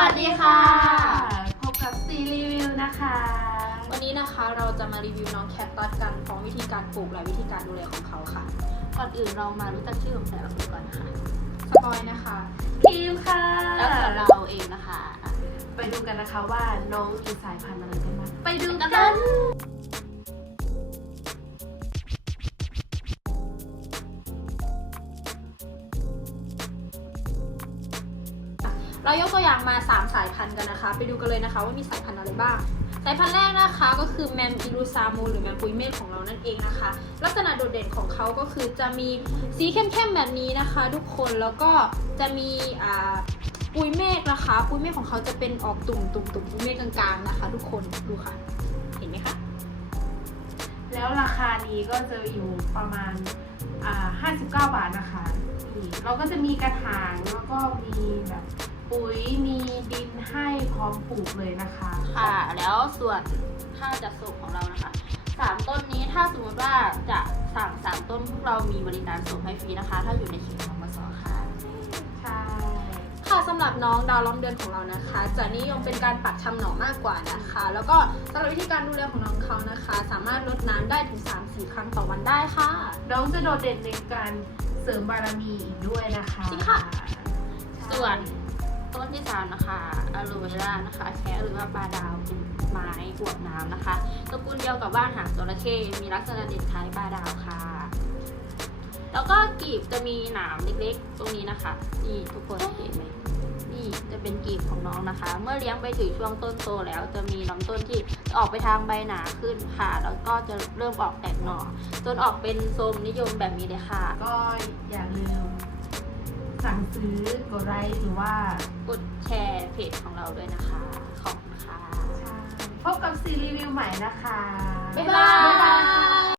วัสดีค่ะ พบกับซีรีวิวนะคะ วันนี้นะคะเราจะมารีวิวน้องแคทตัสกันพร้อมวิธีการปลูกและวิธีการดูแลของเขาค่ะ ก่อนอื่นเรามารู้จักชื่อของแต่ละคนก่อนนะคะสปอยนะคะทีมค่ะแล้วส่วนเราเองนะคะ ไปดูกันนะคะว่าน้องมีสายพันธุ์อะไรกันบ้าง ไปดูกักัน เรายกตัวอย่างมา 3 สายพันธุ์กันนะคะ ไปดูกันเลยนะคะว่ามีสายพันธุ์อะไรบ้าง สายพันธุ์แรกนะคะก็คือแมมอิรูซามูหรือแมมปุยเมฆของเรานั่นเองนะคะ ลักษณะโดดเด่นของเขาก็คือจะมีสีเข้มๆแบบนี้นะคะ ทุกคนแล้วก็จะมีอ่าปุยเมฆนะคะ ปุยเมฆของเขาจะเป็นออกตุ่มๆตุ่มตุ่มปุยเมฆกลางๆนะคะ ทุกคนดูค่ะ เห็นไหมคะแล้วราคานี้ก็จะอยู่ประมาณอ่า59 บาทนะคะ เราก็จะมีกระถางแล้วก็มีแบบ ปุ๋ยมีดินให้พร้อมปลูกเลยนะคะค่ะ แล้วส่วนถ้าจะส่งของเรานะคะสามต้นนี้ถ้าสมมติว่าจะสั่งสามต้นพวกเรามีบริการส่งให้ฟรีนะคะ ถ้าอยู่ในเขตของมสค่ะใช่ค่ะสำหรับน้องดาวล้อมเดือนของเรานะคะ จะนิยมเป็นการปักชำหน่อมากกว่านะคะ แล้วก็สำหรับวิธีการดูแลของน้องเขานะคะ สามารถรดน้ำได้ถึง3-4ครั้งต่อวันได้ค่ะน้องจะโดดเด่นในการเสริมบารมีอีกด้วยนะคะจริงค่ะ ส่วน ต้นที่สามนะคะอะโลเวรานะคะแค่หรือว่าปลาดาวเป็นไม้อวบน้ำนะคะตระกูลเดียวกับว่านหางจระเข้มีลักษณะเด่นคล้ายปลาดาวค่ะ แล้วก็กีบจะมีหนามเล็กๆ ตรงนี้นะคะนี่ทุกคนเห็นไหมนี่จะเป็นกีบของน้องนะคะ เมื่อเลี้ยงไปถึงช่วงต้นโตแล้วจะมีลำต้นที่ออกไปทางใบหนาขึ้นค่ะ แล้วก็จะเริ่มออกแตกหน่อจนออกเป็นทรงนิยมแบบนี้เลยค่ะ ก็อย่า สั่งซื้อกดไลค์หรือว่ากดแชร์เพจของเราด้วยนะคะ ขอบคุณค่ะ พบกับซีรีวิวใหม่นะคะ บ๊ายบาย